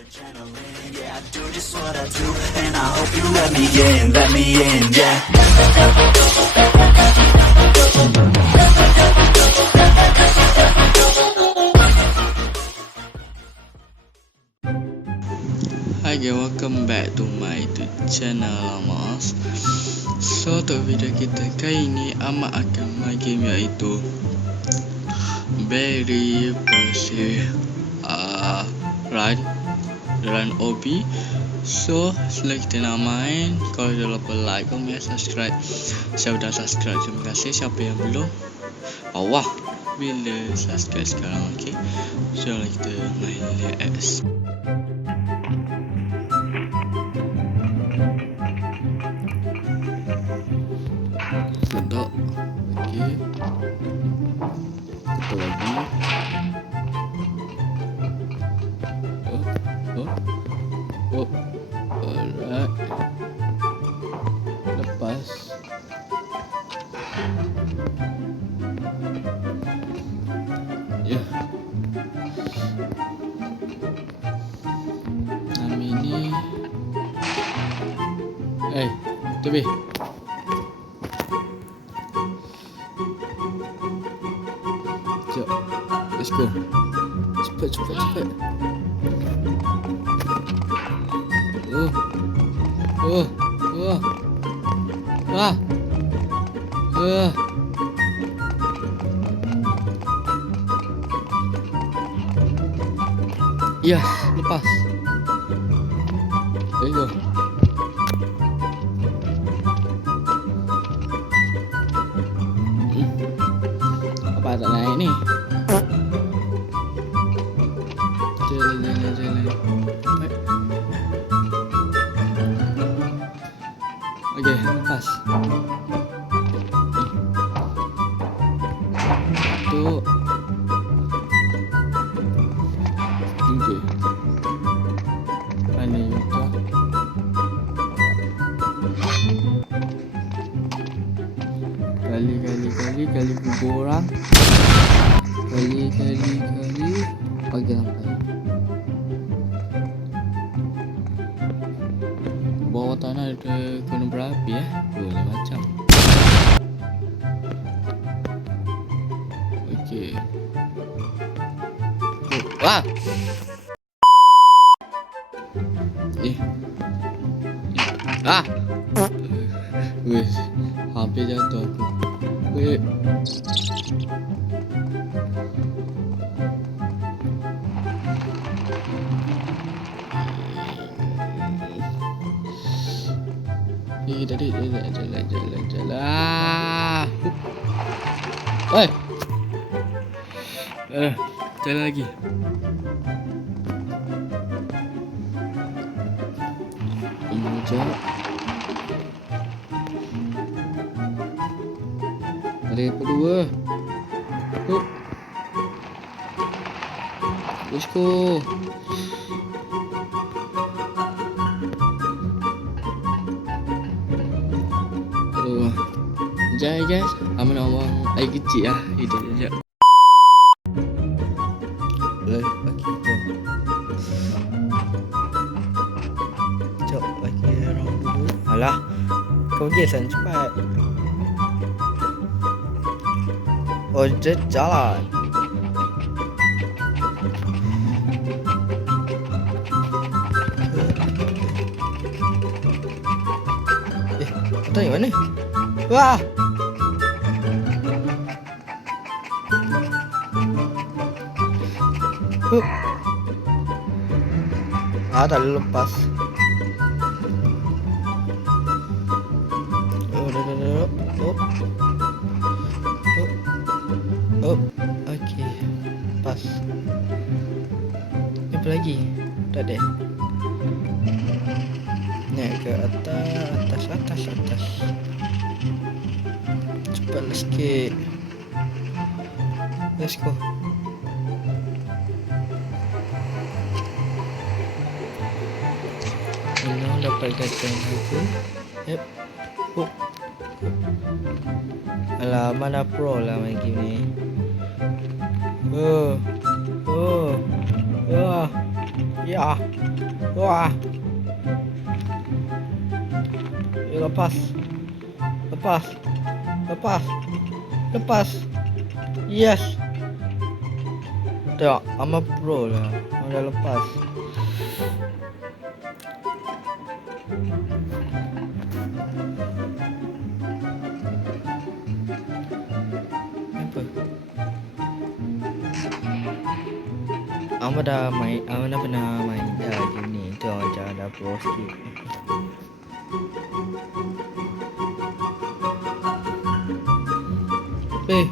adrenaline, yeah, I do just what I do, and I hope you let me in, yeah. Hi guys, welcome back to my YouTube channel Mas. So untuk video kita kali ini Ahmad akan main game iaitu Berry versus Run OB. So sebelum kita nak main, kalau jangan lupa like, comment, subscribe. Siapa dah subscribe, terima kasih. Siapa yang belum, bawah bila subscribe sekarang, okay? So kita main Let's. Sedap. Okey. Kita lagi. Oh. Alright. Lepas. Ya. Nama ini. Tepi. Let's go. Cepat. Yes, lepas. There you go. Apa tak naik ni? Jalan. Okey, lepas. Tu. Okey. Mana itu? Kali kubur orang. Kali. Okey, nampak. Bawah tanah ada gunung berapi boleh macam. Okey. Wih, hampir jatuh aku. Tadi jalan. Jalan lagi. Ada kedua. Let's go. Jai guys, aman awang air kecil itu je. Boleh bagi tu. Jom bagi orang dulu. Alah, kau pergi sana cepat. Oh, jalan. Kau tahu mana? Wah. Tak lepas. Okey. Pas. Apa lagi? Tak ada. Naik ke atas. Cepatlah sikit. Let's go. Dapat kacang itu. Yep. Alah, mana pro lah main game ni. Ya. Wah. Ya, lepas. Lepas. Lepas. Lepas. Yes. Tengok, I'm a pro lah. Dah lepas. Apa? Amba dah pernah main dah game ni. Tu macam dah pro sikit. Oh.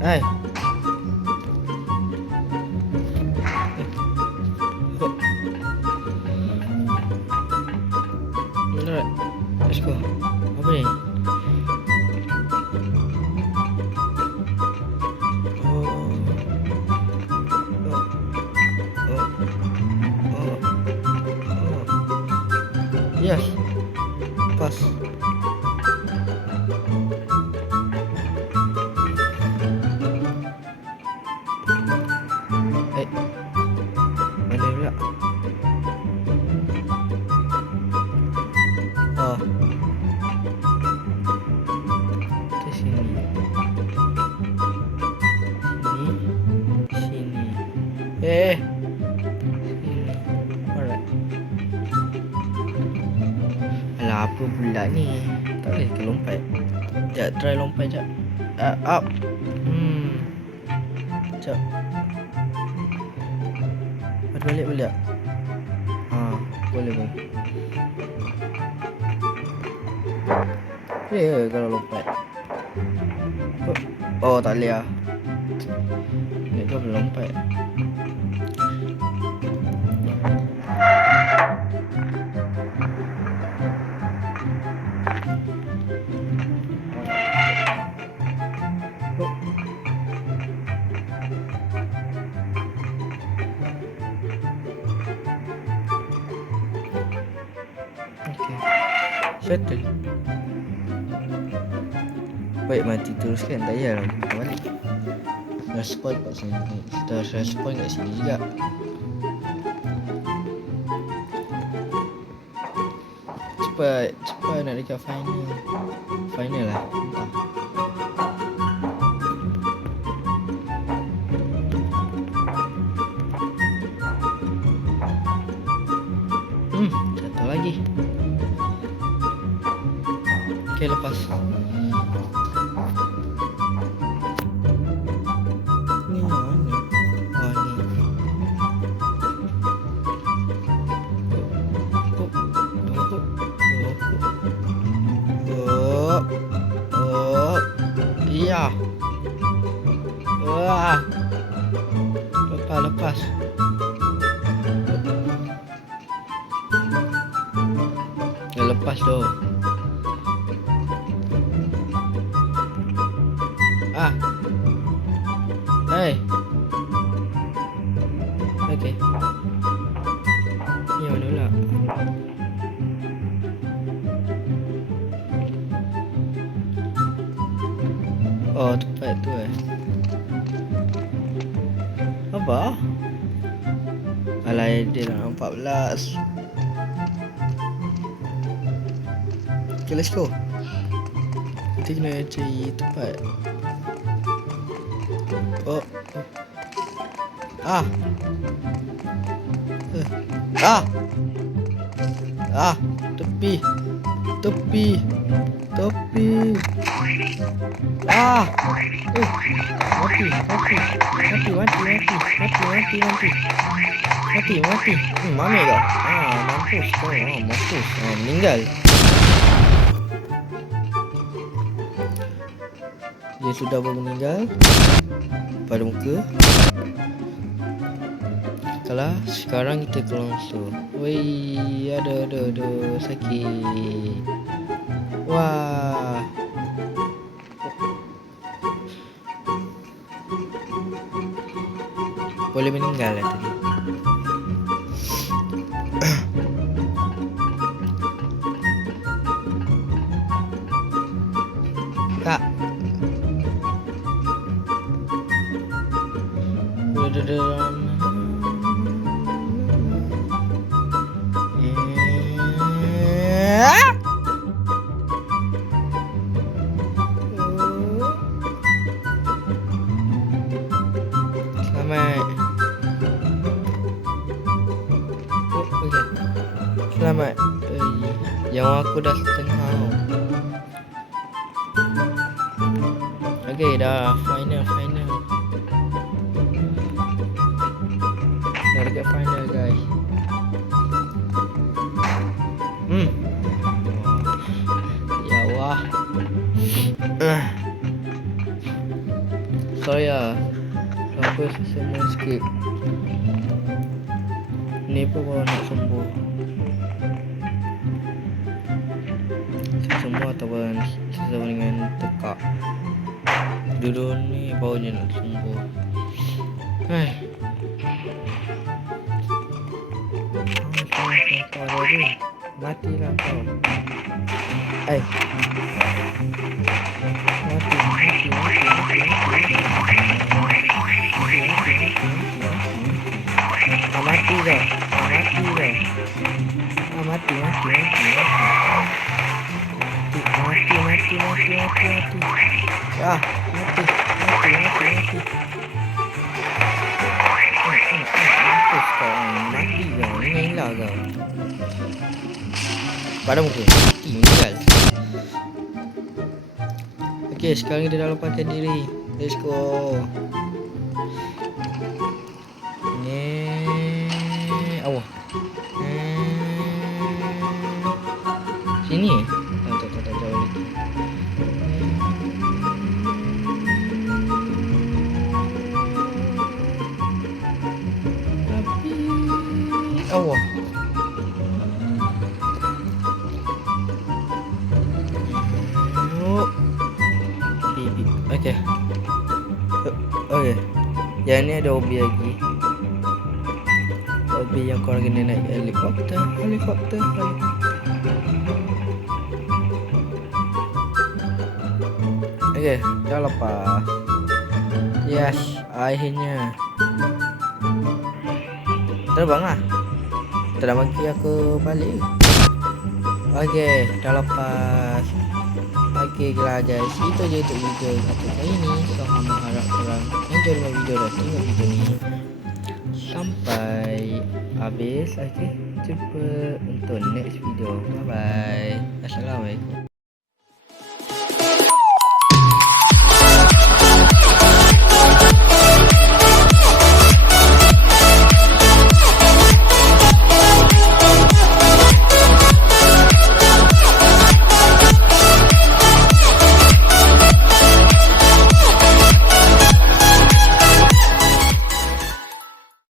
Hai. Alright. Let's go. Apa ni? Yes. Pas. Mana pula? Oh. Ke sini. Sini. Sini. Alright. Alah, apa pula ni? Tak boleh ke lompat? Sekejap, try lompat sekejap. Up. Sekejap. Balik. Boleh. Boleh kalau lompat. Oh, tak boleh lah. Ni kau boleh lompat. Settle. Baik, mati teruskan. Tak payahlah buka balik. Respawn kat sini. Kita respawn kat sini juga. Cepat nak dekat final lah. Entah. Jatuh lagi. Okay, lepas. Ni mana? Oh, ni. Iya. Wah. Lepas. Ya, lepas tu. Hey. Okay. Ni mana pula? Oh, tempat tu Apa? Alay, dia dah 14. Okay, let's go. Kita kena cari tempat. Tepi. Mati. Mana kau? Mampus kau. Meninggal. Dia sudah meninggal pada muka. Kalau sekarang kita langsung. Woi, ada sakit. Wah. Boleh meninggal lah tadi. Tak. Selamat. Oh, okey. Selamat. Yang aku dah setengah. Okey, dah final. Dah dekat final, guys. Ya Allah. Sorry lah. Sampai semua sikit. Ni pun baru nak sembuh. Semua ataupun sama dengan tekak. Dulu ni baru je nak sembuh. Hai. Kau lagi. Matilah kau. Hai. Mati. Mati dah. Mati. Ah, mati. Mati kau. Mengilah kau. Pada muka. Mati meninggal. Okey, sekarang dia dah lepaskan diri. Let's go. Allah. Sini. Tak jauh lagi. Allah. Okey. Okey. Yang ni ada hobi lagi. Hobi yang korang kena naik helikopter. Okey, dah lepas. Yes, akhirnya. Terbang lah. Tak dah bagi aku balik. Okey, dah lepas. Okey lah guys, itu je untuk video satu kali ni. So, hamba harap korang enjoy dengan video dan tengok video ni sampai habis. Okey, jumpa untuk next video. Bye bye. Assalamualaikum.